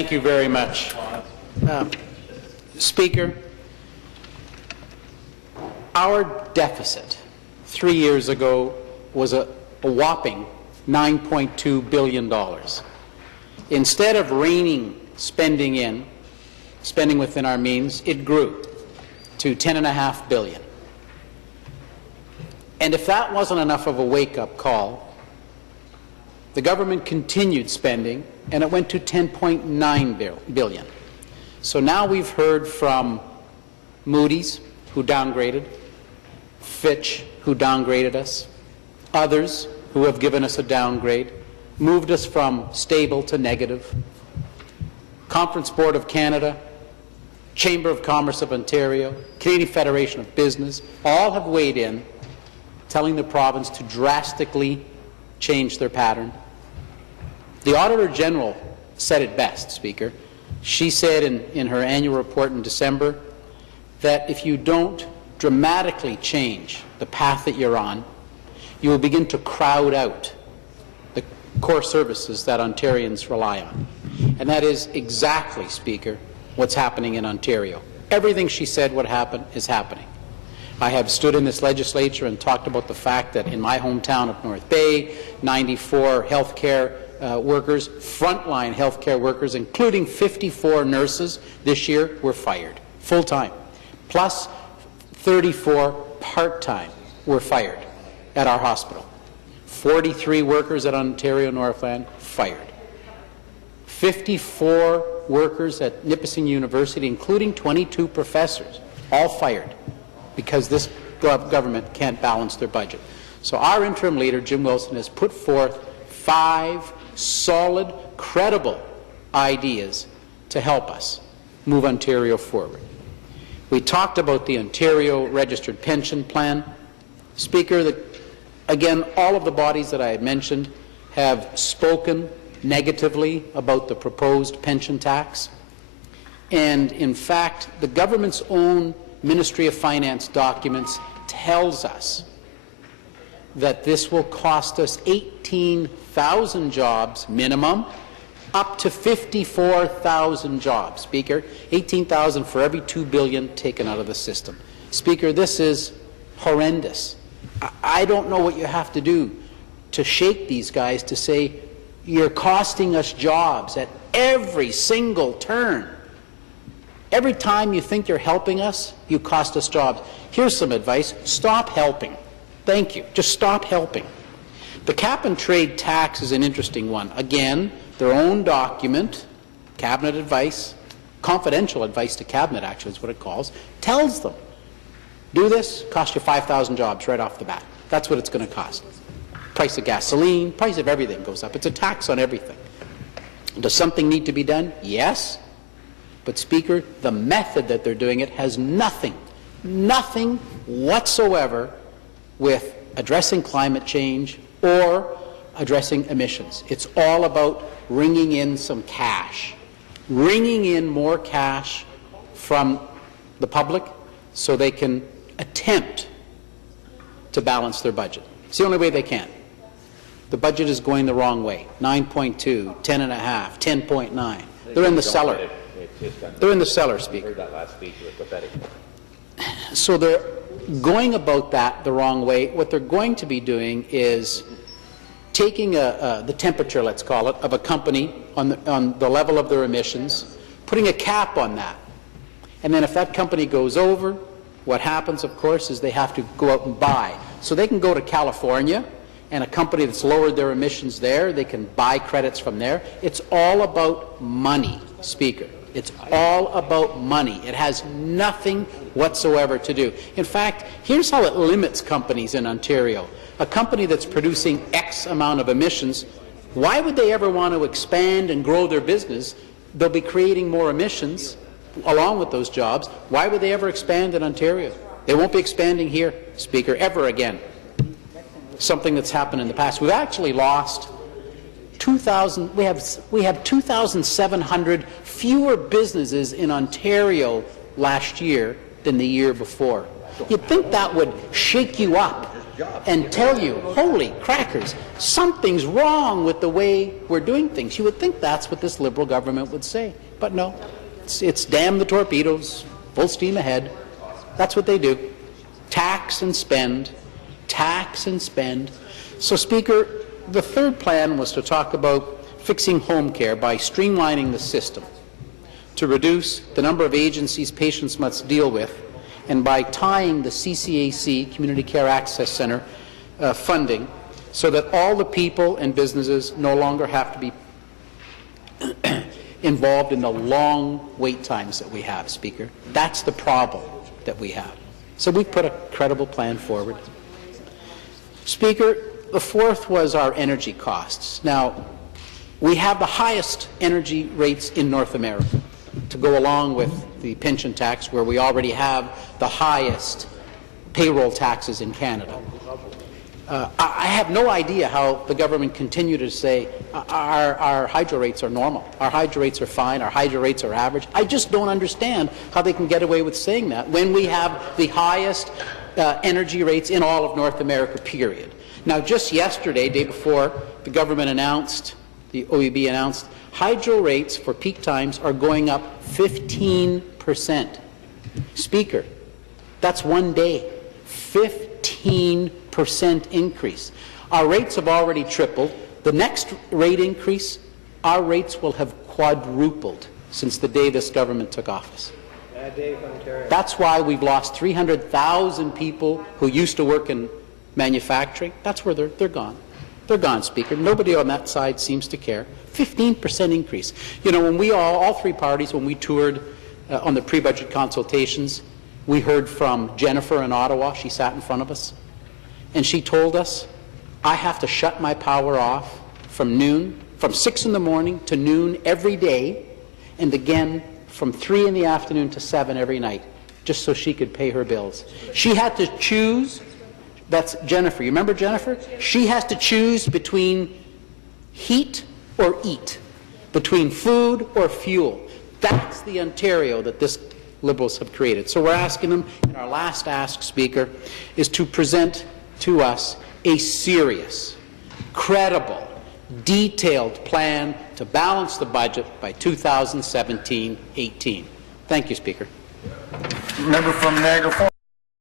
Thank you very much. Speaker, our deficit 3 years ago was a whopping $9.2 billion. Instead of reining spending within our means, it grew to $10.5 billion. And if that wasn't enough of a wake-up call, the government continued spending, and it went to $10.9 billion. So now we've heard from Moody's, who downgraded, Fitch, who downgraded us, others who have given us a downgrade, moved us from stable to negative, Conference Board of Canada, Chamber of Commerce of Ontario, Canadian Federation of Business, all have weighed in, telling the province to drastically change their pattern. The Auditor General said it best, Speaker. She said in her annual report in December that if you don't dramatically change the path that you're on, you will begin to crowd out the core services that Ontarians rely on. And that is exactly, Speaker, what's happening in Ontario. Everything she said would happen is happening. I have stood in this legislature and talked about the fact that in my hometown of North Bay, 94 healthcare workers, frontline healthcare workers, including 54 nurses this year, were fired, full-time, plus 34 part-time were fired at our hospital. 43 workers at Ontario Northland fired. 54 workers at Nipissing University, including 22 professors, all fired because this government can't balance their budget. So our interim leader, Jim Wilson, has put forth 5 solid, credible ideas to help us move Ontario forward. We talked about the Ontario Registered Pension Plan. Speaker, again, all of the bodies that I had mentioned have spoken negatively about the proposed pension tax. And in fact, the government's own Ministry of Finance documents tells us that this will cost us 18,000 jobs minimum, up to 54,000 jobs. Speaker, 18,000 for every $2 billion taken out of the system. Speaker, this is horrendous. I don't know what you have to do to shake these guys to say you're costing us jobs at every single turn. Every time you think you're helping us, you cost us jobs. Here's some advice. Stop helping. Thank you. Just stop helping. The cap-and-trade tax is an interesting one. Again, their own document, cabinet advice, confidential advice to cabinet actually is what it calls, tells them, do this, cost you 5,000 jobs right off the bat. That's what it's going to cost. Price of gasoline, price of everything goes up. It's a tax on everything. Does something need to be done? Yes. But, Speaker, the method that they're doing it has nothing whatsoever with addressing climate change or addressing emissions. It's all about wringing in some cash, wringing in more cash from the public so they can attempt to balance their budget. It's the only way they can. The budget is going the wrong way. 9.2, 10.5, 10.9. They're in the cellar. They're in the cellar, Speaker. I heard that last speech. It was pathetic. So they're going about that the wrong way. What they're going to be doing is taking the temperature, let's call it, of a company on the level of their emissions, putting a cap on that. And then if that company goes over, what happens, of course, is they have to go out and buy. So they can go to California, and a company that's lowered their emissions there, they can buy credits from there. It's all about money, Speaker. It's all about money. It has nothing whatsoever to do. In fact, here's how it limits companies in Ontario. A company that's producing X amount of emissions, why would they ever want to expand and grow their business? They'll be creating more emissions along with those jobs. Why would they ever expand in Ontario? They won't be expanding here, Speaker, ever again. Something that's happened in the past. We've actually lost 2,000. We have 2,700 fewer businesses in Ontario last year than the year before. You'd think that would shake you up. and tell you, holy crackers, something's wrong with the way we're doing things. You would think that's what this Liberal government would say. But no, it's damn the torpedoes, full steam ahead. That's what they do. Tax and spend, tax and spend. So, Speaker, the third plan was to talk about fixing home care by streamlining the system to reduce the number of agencies patients must deal with, and by tying the CCAC, Community Care Access Centre, funding so that all the people and businesses no longer have to be involved in the long wait times that we have, Speaker. That's the problem that we have. So we put a credible plan forward. Speaker, the fourth was our energy costs. Now, we have the highest energy rates in North America, to go along with the pension tax, where we already have the highest payroll taxes in Canada. I have no idea how the government continue to say our hydro rates are normal, our hydro rates are fine, our hydro rates are average. I just don't understand how they can get away with saying that when we have the highest energy rates in all of North America, period. Now, just yesterday, day before, the government announced, the OEB announced, hydro rates for peak times are going up 15%. Speaker, that's one day. 15% increase. Our rates have already tripled. The next rate increase, our rates will have quadrupled since the day this government took office. That's why we've lost 300,000 people who used to work in manufacturing. That's where they're gone. They're gone, Speaker. Nobody on that side seems to care. 15% increase. You know, when we all three parties, when we toured on the pre-budget consultations, we heard from Jennifer in Ottawa. She sat in front of us. And she told us, I have to shut my power off from 6 in the morning to noon every day, and again from 3 in the afternoon to 7 every night, just so she could pay her bills. She had to choose. That's Jennifer. You remember Jennifer? She has to choose between heat or eat, between food or fuel. That's the Ontario that this Liberals have created. So we're asking them, and our last ask, Speaker, is to present to us a serious, credible, detailed plan to balance the budget by 2017-18. Thank you, Speaker. Member from Niagara Falls.